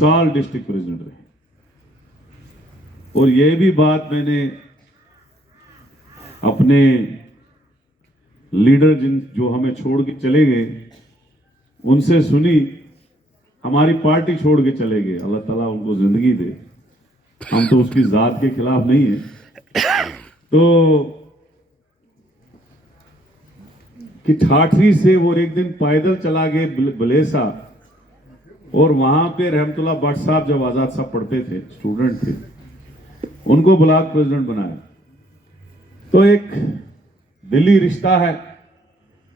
साल district president रहे। और ये भी बात मैंने अपने लीडर जो हमें छोड़ के चले गए उनसे सुनी। हमारी पार्टी छोड़ के चले गए, अल्लाह ताला उनको जिंदगी दे, हम तो उसकी जात के खिलाफ नहीं है। तो कि ठाठरी से वो एक दिन पैदल चला गए बलेसा, और वहां पे रहमतुल्लाह भट्ट साहब जब आजाद साहब पढ़ते थे, स्टूडेंट थे, उनको ब्लॉक प्रेसिडेंट बनाया। तो एक दिली रिश्ता है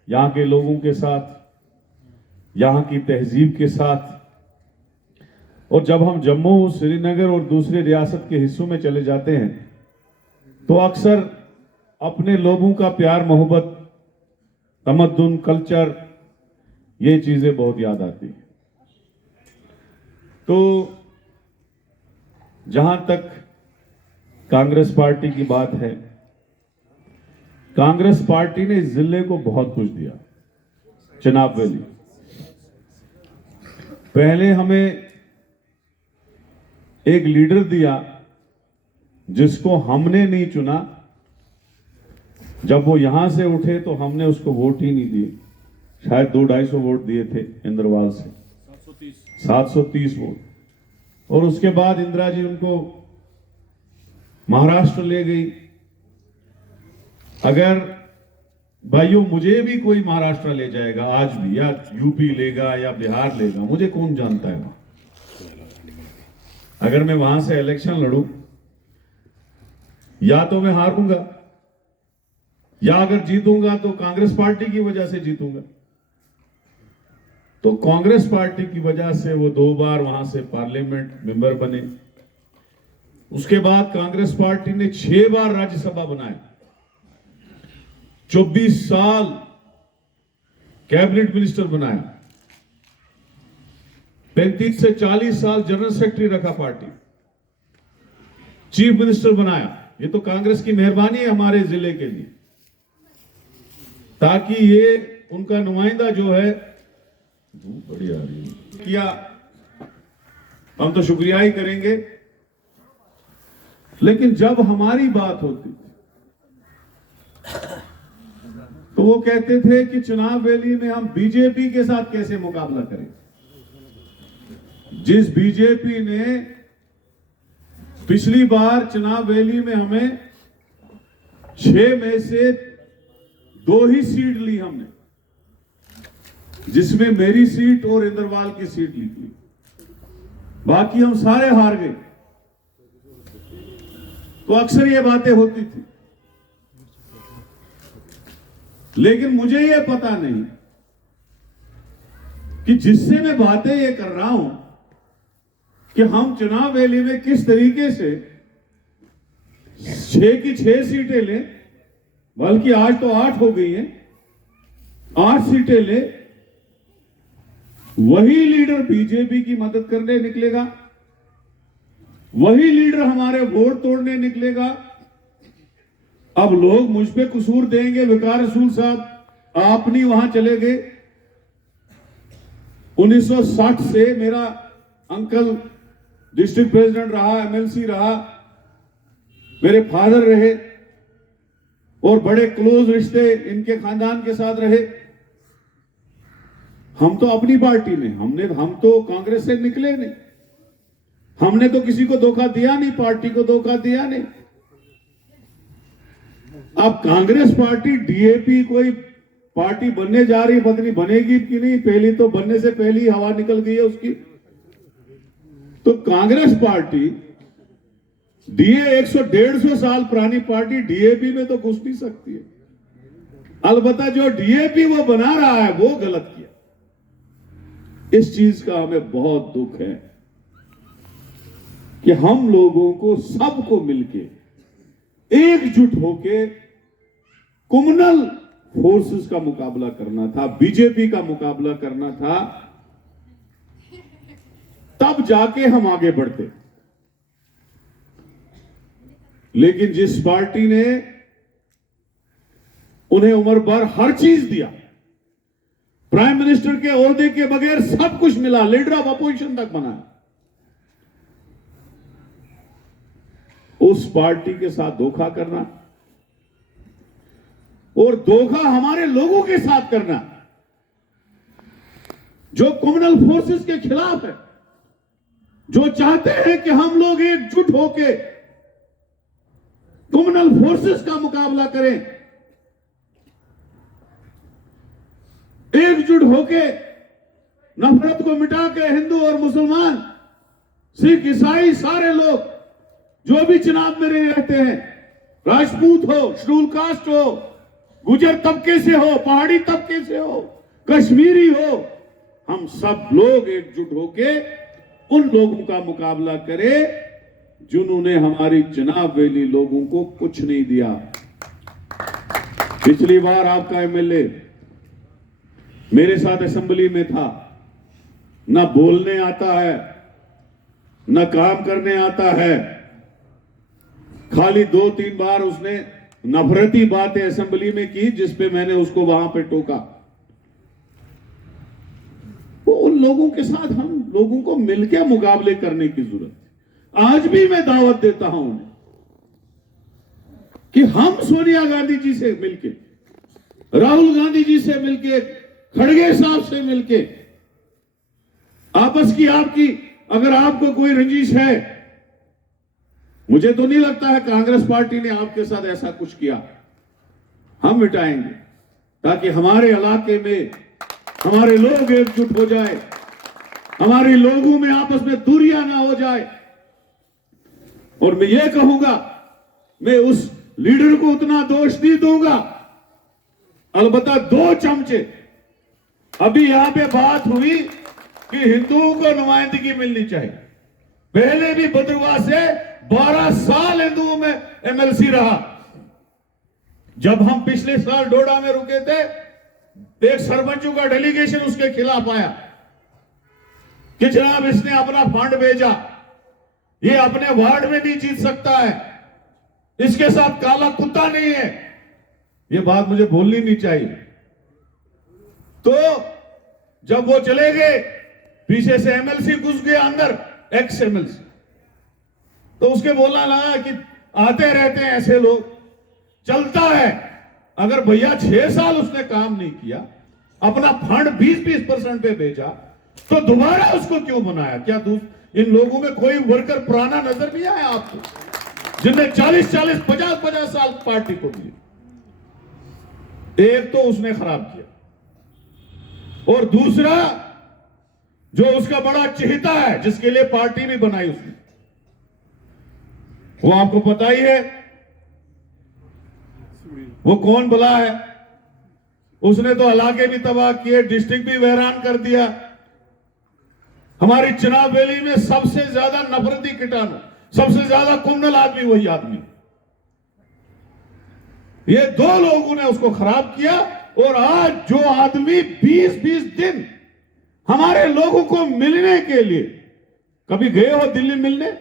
यहां के लोगों के साथ, यहां की तहजीब के साथ। और जब हम जम्मू, श्रीनगर और दूसरे रियासत के हिस्सों में चले जाते हैं तो अक्सर अपने लोगों का प्यार, मोहब्बत, तमद्दुन, कल्चर, ये चीजें बहुत याद आती हैं। तो जहां तक कांग्रेस पार्टी की बात है, कांग्रेस पार्टी ने इस जिले को बहुत कुछ दिया। चिनाब वैली पहले हमें एक लीडर दिया जिसको हमने नहीं चुना। जब वो यहां से उठे तो हमने उसको वोट ही नहीं दिए, शायद 200-250 वोट दिए थे इंद्रवाल से, 730 वोट। और उसके बाद इंदिरा जी उनको महाराष्ट्र ले गई। अगर भाइयों मुझे भी कोई महाराष्ट्र ले जाएगा आज भी, या यूपी लेगा या बिहार लेगा, मुझे कौन जानता है वहां। अगर मैं वहां से इलेक्शन लड़ूं, या तो मैं हारूंगा, या अगर जीतूंगा तो कांग्रेस पार्टी की वजह से जीतूंगा। तो कांग्रेस पार्टी की वजह से वो 2 बार वहां से पार्लियामेंट मेंबर बने। उसके बाद कांग्रेस पार्टी ने 6 बार राज्यसभा बनाया, 24 साल कैबिनेट मिनिस्टर बनाया, 35 से 40 साल जनरल सेक्रेटरी रखा पार्टी, चीफ मिनिस्टर बनाया। ये तो कांग्रेस की मेहरबानी है हमारे जिले के लिए, ताकि ये उनका नुमाइंदा जो है बड़ी आ रही है किया। हम तो शुक्रिया ही करेंगे। लेकिन जब हमारी बात होती तो वो कहते थे कि चुनाव वैली में हम बीजेपी के साथ कैसे मुकाबला करें। जिस बीजेपी ने पिछली बार चुनाव वैली में हमें 6 में से 2 ही सीट ली हमने, जिसमें मेरी सीट और इंद्रवाल की सीट ली थी, बाकी हम सारे हार गए। तो अक्सर ये बातें होती थी, लेकिन मुझे ये पता नहीं कि जिससे मैं बातें ये कर रहा हूं कि हम चुनाव वैली में किस तरीके से 6 की 6 सीटें लें, बल्कि आज तो 8 हो गई हैं, 8 सीटें ले, वही लीडर बीजेपी की मदद करने निकलेगा, वही लीडर हमारे वोट तोड़ने निकलेगा। अब लोग मुझ पे कसूर देंगे, विकार रसूल साहब आप नहीं वहां चले गए। 1960 से मेरा अंकल डिस्ट्रिक्ट प्रेसिडेंट रहा, एमएलसी रहा, मेरे फादर रहे, और बड़े क्लोज रिश्ते इनके खानदान के साथ रहे। हम तो अपनी पार्टी में, हम तो कांग्रेस से निकले नहीं, हमने तो किसी को धोखा दिया नहीं, पार्टी को धोखा दिया नहीं। अब कांग्रेस पार्टी डीएपी कोई पार्टी बनने जा रही, पता नहीं बनेगी कि नहीं, पहली तो बनने से पहली हवा निकल गई है उसकी। तो कांग्रेस पार्टी डीए 100-150 साल पुरानी पार्टी डीएपी में तो घुस नहीं सकती है। अलबत्ता जो डीएपी वो बना रहा है वो गलत किया। इस चीज का हमें बहुत दुख है कि हम लोगों को, सबको मिलके एकजुट होके कम्युनल फोर्सेस का मुकाबला करना था, बीजेपी का मुकाबला करना था, तब जाके हम आगे बढ़ते। लेकिन जिस पार्टी ने उन्हें उम्र भर हर चीज दिया, प्राइम मिनिस्टर के ओहदे के बगैर सब कुछ मिला, लीडर ऑफ अपोजिशन तक बनाया, उस पार्टी के साथ धोखा करना और धोखा हमारे लोगों के साथ करना जो कम्युनल फोर्सेस के खिलाफ है, जो चाहते हैं कि हम लोग एकजुट होके कम्युनल फोर्सेस का मुकाबला करें, एकजुट होके नफरत को मिटा के हिंदू और मुसलमान, सिख, ईसाई सारे लोग जो भी चुनाव में रहते हैं, राजपूत हो, शेड्यूल कास्ट हो, गुजर तबके से हो, पहाड़ी तबके से हो, कश्मीरी हो, हम सब लोग एकजुट होके उन लोगों का मुकाबला करें जिन्होंने हमारी जनाब वैली लोगों को कुछ नहीं दिया। पिछली बार आपका एमएलए मेरे साथ असेंबली में था, ना बोलने आता है, ना काम करने आता है, खाली 2-3 बार उसने नफरती बातें असेंबली में की जिस पे मैंने उसको वहां पे टोका। वो उन लोगों के साथ हम लोगों को मिलकर मुकाबले करने की जरूरत है। आज भी मैं दावत देता हूं उन्हें कि हम सोनिया गांधी जी से मिलके, राहुल गांधी जी से मिलके, खड़गे साहब से मिलके, आपस की आपकी अगर आपको कोई रंजिश है, मुझे तो नहीं लगता है कांग्रेस पार्टी ने आपके साथ ऐसा कुछ किया, हम मिटाएंगे ताकि हमारे इलाके में हमारे लोग एकजुट हो जाए, हमारे लोगों में आपस में दूरियां ना हो जाए। और मैं ये कहूंगा, मैं उस लीडर को उतना दोष नहीं दूंगा, अलबत्ता 2 चमचे। अभी यहां पे बात हुई कि हिंदुओं को नुमाइंदगी मिलनी चाहिए। पहले भी भद्रवाह से 12 साल हिंदुओं में एमएलसी रहा। जब हम पिछले साल डोडा में रुके थे, एक सरपंचों का डेलीगेशन उसके खिलाफ आया कि जनाब इसने अपना फंड भेजा, ये अपने वार्ड में नहीं जीत सकता है, इसके साथ काला कुत्ता नहीं है। ये बात मुझे बोलनी नहीं चाहिए। तो जब वो चले गए, पीछे से एमएलसी घुस गया अंदर, एक्स एमएलसी, तो उसके बोलना लगा कि आते रहते हैं ऐसे लोग, चलता है। अगर भैया 6 साल उसने काम नहीं किया, अपना फंड 20% पे भेजा, तो दोबारा उसको क्यों बनाया? क्या इन लोगों में कोई वर्कर पुराना नजर नहीं आया आपको, जिनने 40-40, 50-50 साल पार्टी को दिए? एक तो उसने खराब किया, और दूसरा जो उसका बड़ा चहेता है, जिसके लिए पार्टी भी बनाई उसने, वो आपको पता ही है वो कौन भला है। उसने तो इलाके भी तबाह किए, डिस्ट्रिक्ट भी वैरान कर दिया। हमारी चुनाव वैली में सबसे ज्यादा नफरती कीटाणु, सबसे ज्यादा क्रिमिनल आदमी वही आदमी। ये 2 लोगों ने उसको खराब किया। और आज जो आदमी 20-20 दिन हमारे लोगों को मिलने के लिए, कभी गए हो दिल्ली मिलने?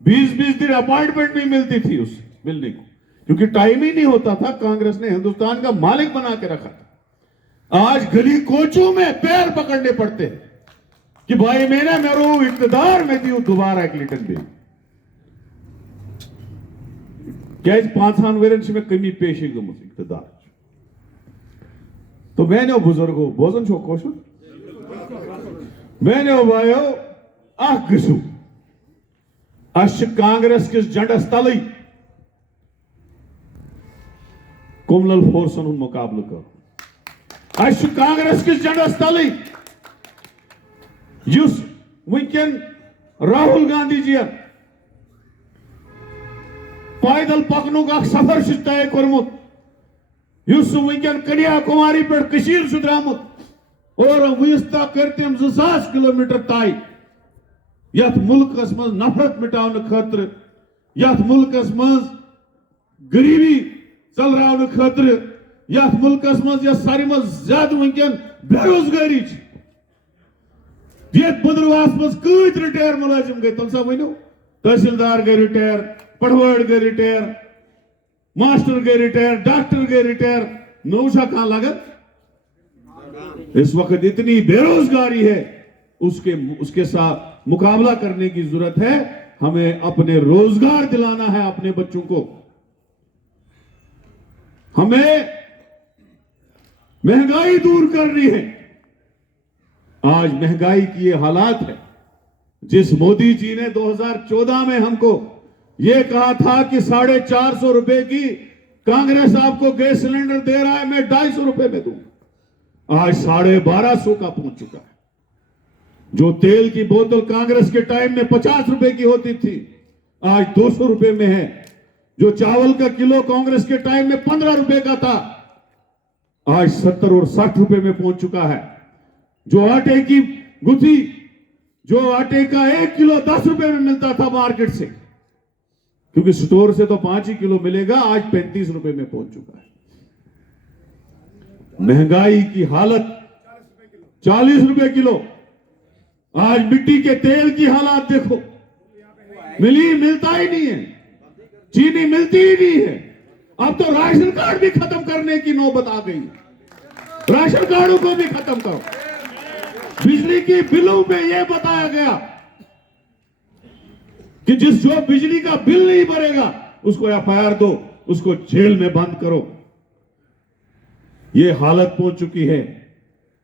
20-20 दिन अपॉइंटमेंट नहीं मिलती थी उस मिलने को, क्योंकि टाइम ही नहीं होता था। कांग्रेस ने हिंदुस्तान का मालिक बना के रखा था। आज गली कोचों में पैर पकड़ने पड़ते हैं कि भाई मैंने मेरो इक्तदार में दी दोबारा एक लीटर दे। क्या 5 वर्ष में कमी पेश गमत इक्तदार? तो मैंने बुजुर्गो बोजन छो कोशुन, मैंने भाइयों अख गसु अश कांग्रेस किस झंडस तल कम्युनल फोर्सन हुंद मुकाबले कर। अश कांग्रेस किस झंडस तल युस वुनकन राहुल गांधी जी पैदल पकनुक अख सफर तय कोर्मुत, युस वुनकन कन्याकुमारी पे कशीर छु द्रामुत, और वुस्ता कर तम 2000 किलोमीटर तय यथ मुल्कस मज नफरत मिटाने खतर, यथ मुल्कस मज गरीबी चलराने खतर, यथ मुल्कस मज यह सारी मज ज्यादा वुनकन बेरोजगारी छ। ये भद्रवाहस मज कत रिटायर मुलाजिम गई? तुम सब वनो, तहसीलदार गए रिटायर, पढ़वड़ गए रिटायर, मास्टर गए रिटायर, डॉक्टर गए रिटायर, नौशा कहां लागत? इस वक्त इतनी बेरोजगारी है, उसके साथ मुकाबला करने की जरूरत है। हमें अपने रोजगार दिलाना है अपने बच्चों को। हमें महंगाई दूर करनी है। आज महंगाई की ये हालात है। जिस मोदी जी ने 2014 में हमको ये कहा था कि 450 रुपए की कांग्रेस आपको गैस सिलेंडर दे रहा है, मैं 250 रुपए में दूंगा, आज 1250 का पहुंच चुका है। जो तेल की बोतल कांग्रेस के टाइम में 50 रुपए की होती थी, आज 200 रुपए में है। जो चावल का किलो कांग्रेस के टाइम में 15 रुपए का था, आज 70 और 60 रुपए में पहुंच चुका है। जो आटे की गुथी, जो आटे का 1 किलो 10 रुपए में मिलता था मार्केट से, क्योंकि स्टोर से तो 5 ही किलो मिलेगा, आज 35 रुपए में पहुंच चुका है। महंगाई की हालत 40 रुपए किलो। आज मिट्टी के तेल की हालत देखो, मिलता ही नहीं है, चीनी मिलती ही नहीं है। अब तो राशन कार्ड भी खत्म करने की नौबत आ गई। राशन कार्डों को भी खत्म करो। बिजली की बिलों में यह बताया गया कि जो बिजली का बिल नहीं भरेगा उसको एफआईआर दो, उसको जेल में बंद करो। यह हालत पहुंच चुकी है।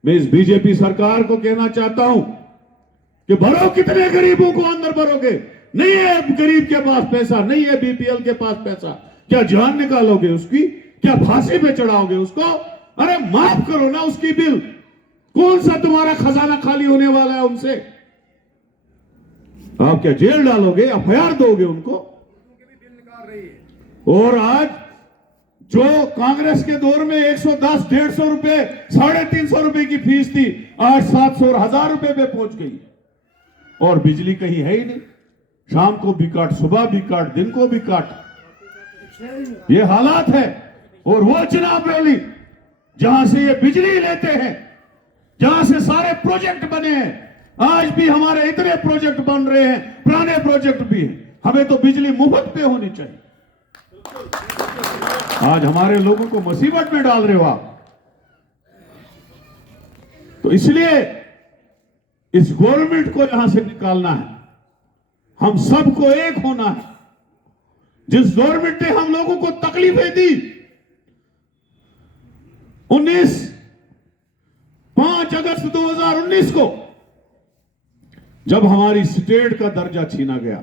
मैं इस बीजेपी सरकार को कहना चाहता हूं कि भरो, कितने गरीबों को अंदर भरोगे? नहीं है गरीब के पास पैसा, नहीं है बीपीएल के पास पैसा, क्या जान निकालोगे उसकी? क्या फांसी पे चढ़ाओगे उसको? अरे माफ करो ना उसकी बिल। कौन सा तुम्हारा खजाना खाली होने वाला है उनसे? आप क्या जेल डालोगे, एफआईआर दोगे उनको? और आज जो कांग्रेस के दौर में 110, 150 रुपए, 350 रुपए की फीस थी, आज 700 और 1000 रुपए पे पहुंच गई। और बिजली कहीं है ही नहीं। शाम को भी काट, सुबह भी काट, दिन को भी काट। ये हालात है। और वो चिनाब वैली जहां से ये बिजली लेते हैं, जहां से सारे प्रोजेक्ट बने हैं, आज भी हमारे इतने प्रोजेक्ट बन रहे हैं, पुराने प्रोजेक्ट भी हैं। हमें तो बिजली मुफ्त पे होनी चाहिए। आज हमारे लोगों को मुसीबत में डाल रहे हो आप। तो इसलिए इस गवर्नमेंट को यहां से निकालना है। हम सबको एक होना है। जिस गवर्नमेंट ने हम लोगों को तकलीफें दी, 5 अगस्त 2019 को जब हमारी स्टेट का दर्जा छीना गया,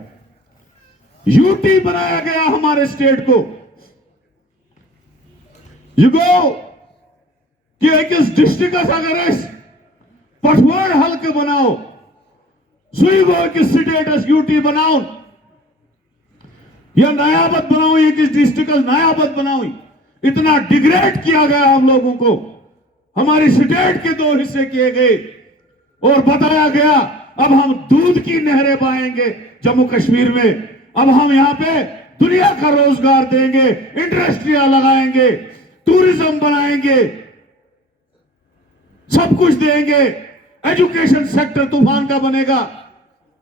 यूटी बनाया गया हमारे स्टेट को, युगो कि एक डिस्ट्रिक्ट अगर पठवाड़ हल्के बनाओ, सुईगो की स्टेटस यूटी बनाओ, या नयाबत बनाओ, एक डिस्ट्रिक्ट नयाबत बनाओ। इतना डिग्रेड किया गया हम लोगों को। हमारी स्टेट के 2 हिस्से किए गए और बताया गया अब हम दूध की नहरें बहाएंगे जम्मू कश्मीर में। अब हम यहां पे दुनिया का रोजगार देंगे, इंडस्ट्रियां लगाएंगे, टूरिज्म बनाएंगे, सब कुछ देंगे। एजुकेशन सेक्टर तूफान का बनेगा,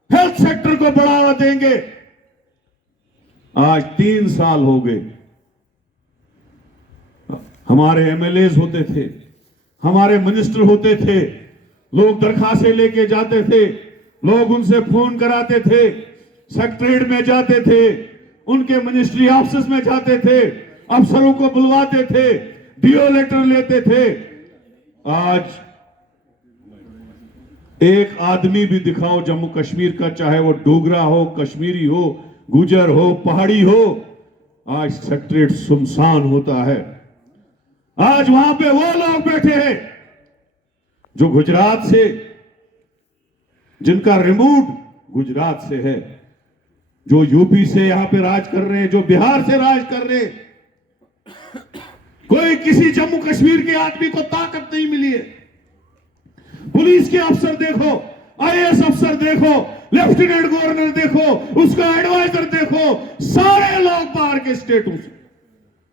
हेल्थ सेक्टर को बढ़ावा देंगे। आज 3 साल हो गए। हमारे एमएलएज होते थे, हमारे मिनिस्टर होते थे, लोग दरखास्तें लेके जाते थे, लोग उनसे फोन कराते थे, सेक्रेटरीट में जाते थे, उनके मिनिस्ट्री ऑफिस में जाते थे, अफसरों को बुलवाते थे, डीओ लेटर लेते थे। आज एक आदमी भी दिखाओ जम्मू कश्मीर का, चाहे वो डोगरा हो, कश्मीरी हो, गुजर हो, पहाड़ी हो, आज सेक्रेटरीट सुनसान होता है। आज वहां पे वो लोग बैठे हैं जो गुजरात से, जिनका रिमोट गुजरात से है, जो यूपी से यहां पे राज कर रहे हैं, जो बिहार से राज कर रहे हैं। कोई किसी जम्मू कश्मीर के आदमी को ताकत नहीं मिली है। पुलिस के अफसर देखो, आईएएस अफसर देखो, लेफ्टिनेंट गवर्नर देखो, उसका एडवाइजर देखो, सारे लोग बाहर के स्टेटों से।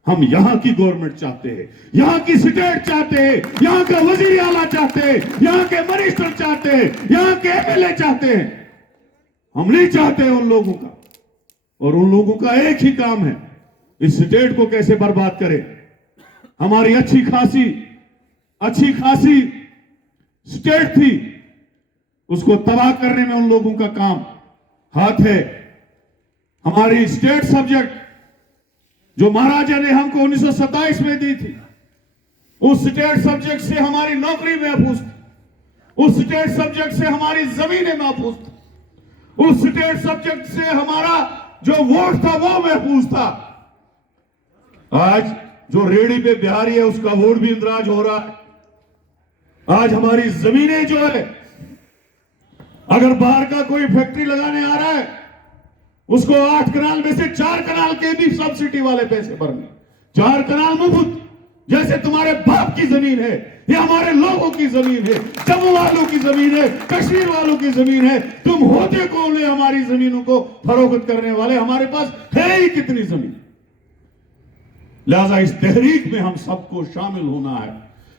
हम यहां की गवर्नमेंट चाहते हैं, यहां की स्टेट चाहते हैं, यहां का वजीर आला चाहते हैं, यहां के मिनिस्टर चाहते हैं, यहां के एमएलए चाहते हैं। हम नहीं चाहते उन लोगों का। और उन लोगों का एक ही काम है, इस स्टेट को कैसे बर्बाद करें। हमारी अच्छी खासी स्टेट थी, उसको तबाह करने में उन लोगों का काम हाथ है। हमारी स्टेट सब्जेक्ट जो महाराजा ने हमको 1927 में दी थी, उस स्टेट सब्जेक्ट से हमारी नौकरी महफूज थी, उस स्टेट सब्जेक्ट से हमारी जमीनें महफूज थी, उस स्टेट सब्जेक्ट से हमारा जो वोट था वो महफूज था। आज जो रेडी पे बिहारी है उसका वोट भी इंदराज हो रहा है। आज हमारी जमीनें जो है, अगर बाहर का कोई फैक्ट्री लगाने आ रहा है, उसको 8 कनाल में से 4 कनाल के भी सब्सिडी वाले पैसे भरने, 4 कनाल मुफ्त। जैसे तुम्हारे बाप की जमीन है, ये हमारे लोगों की जमीन है, जम्मू वालों की जमीन है, कश्मीर वालों की जमीन है। तुम होते कौन है हमारी जमीनों को फरोख्त करने वाले? हमारे पास है ही कितनी जमीन। लिहाजा इस तहरीक में हम सबको शामिल होना है,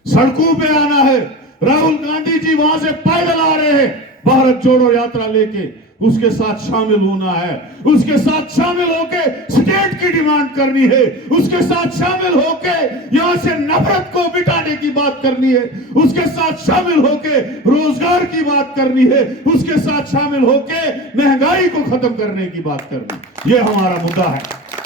सड़कों पे आना है। राहुल गांधी जी वहां से पैदल आ रहे हैं भारत जोड़ो यात्रा लेके, उसके साथ शामिल होना है, उसके साथ शामिल होके स्टेट की डिमांड करनी है, उसके साथ शामिल होके यहां से नफरत को मिटाने की बात करनी है, उसके साथ शामिल होके रोजगार की बात करनी है, उसके साथ शामिल होके महंगाई को खत्म करने की बात करनी। यह हमारा मुद्दा है।